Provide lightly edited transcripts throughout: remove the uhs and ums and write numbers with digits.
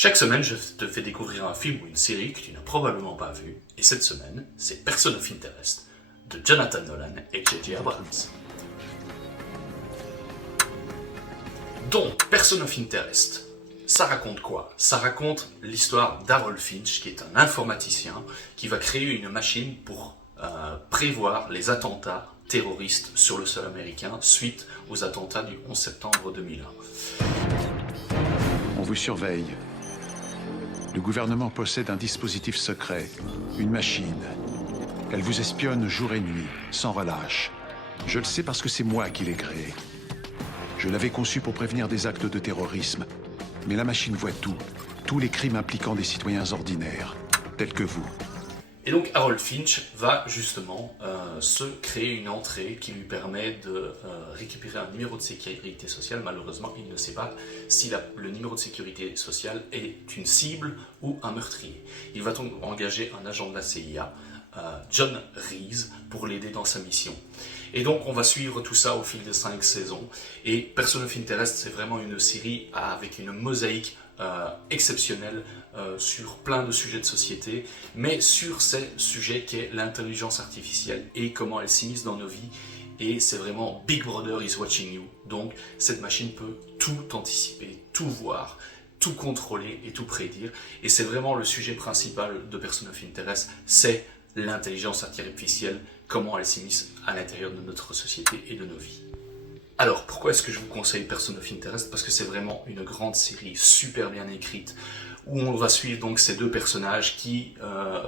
Chaque semaine, je te fais découvrir un film ou une série que tu n'as probablement pas vu. Et cette semaine, c'est Person of Interest de Jonathan Nolan et J.J. Abrams. Donc, Person of Interest, ça raconte quoi? Ça raconte l'histoire d'Harold Finch, qui est un informaticien qui va créer une machine pour prévoir les attentats terroristes sur le sol américain suite aux attentats du 11 septembre 2001. On vous surveille. Le gouvernement possède un dispositif secret, une machine. Elle vous espionne jour et nuit, sans relâche. Je le sais parce que c'est moi qui l'ai créée. Je l'avais conçue pour prévenir des actes de terrorisme. Mais la machine voit tout, tous les crimes impliquant des citoyens ordinaires, tels que vous. Et donc Harold Finch va justement se créer une entrée qui lui permet de récupérer un numéro de sécurité sociale. Malheureusement, il ne sait pas si le numéro de sécurité sociale est une cible ou un meurtrier. Il va donc engager un agent de la CIA, John Reese, pour l'aider dans sa mission. Et donc on va suivre tout ça au fil des 5 saisons. Et Person of Interest, c'est vraiment une série avec une mosaïque exceptionnelle sur plein de sujets de société, mais sur ces sujets qu'est l'intelligence artificielle et comment elle s'immisce dans nos vies. Et c'est vraiment Big Brother is watching you. Donc cette machine peut tout anticiper, tout voir, tout contrôler et tout prédire. Et c'est vraiment le sujet principal de Person of Interest, c'est l'intelligence artificielle, comment elle s'immisce à l'intérieur de notre société et de nos vies. Alors, pourquoi est-ce que je vous conseille Person of Interest? Parce que c'est vraiment une grande série, super bien écrite, où on va suivre donc ces deux personnages qui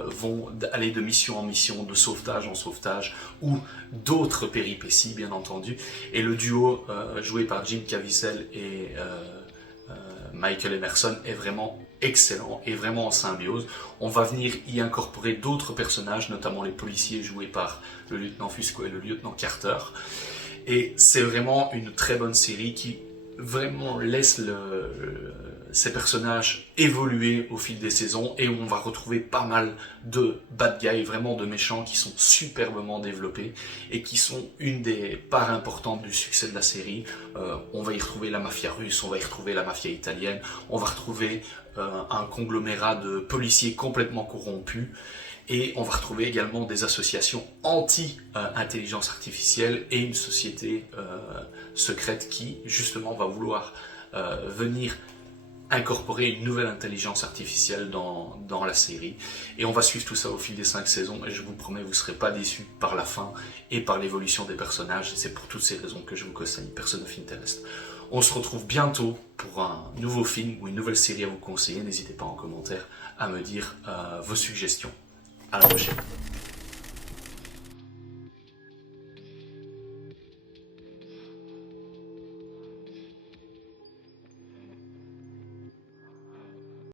vont aller de mission en mission, de sauvetage en sauvetage, ou d'autres péripéties, bien entendu. Et le duo joué par Jim Caviezel et Michael Emerson est vraiment excellent et vraiment en symbiose. On va venir y incorporer d'autres personnages, notamment les policiers joués par le lieutenant Fusco et le lieutenant Carter. Et c'est vraiment une très bonne série qui vraiment laisse ces personnages évoluer au fil des saisons et où on va retrouver pas mal de bad guys, vraiment de méchants qui sont superbement développés et qui sont une des parts importantes du succès de la série. On va y retrouver la mafia russe, on va y retrouver la mafia italienne, on va retrouver un conglomérat de policiers complètement corrompus. Et on va retrouver également des associations anti-intelligence artificielle et une société secrète qui, justement, va vouloir venir incorporer une nouvelle intelligence artificielle dans la série. Et on va suivre tout ça au fil des 5 saisons et je vous promets, vous ne serez pas déçus par la fin et par l'évolution des personnages. Et c'est pour toutes ces raisons que je vous conseille Person of Interest. On se retrouve bientôt pour un nouveau film ou une nouvelle série à vous conseiller. N'hésitez pas en commentaire à me dire vos suggestions. À la prochaine.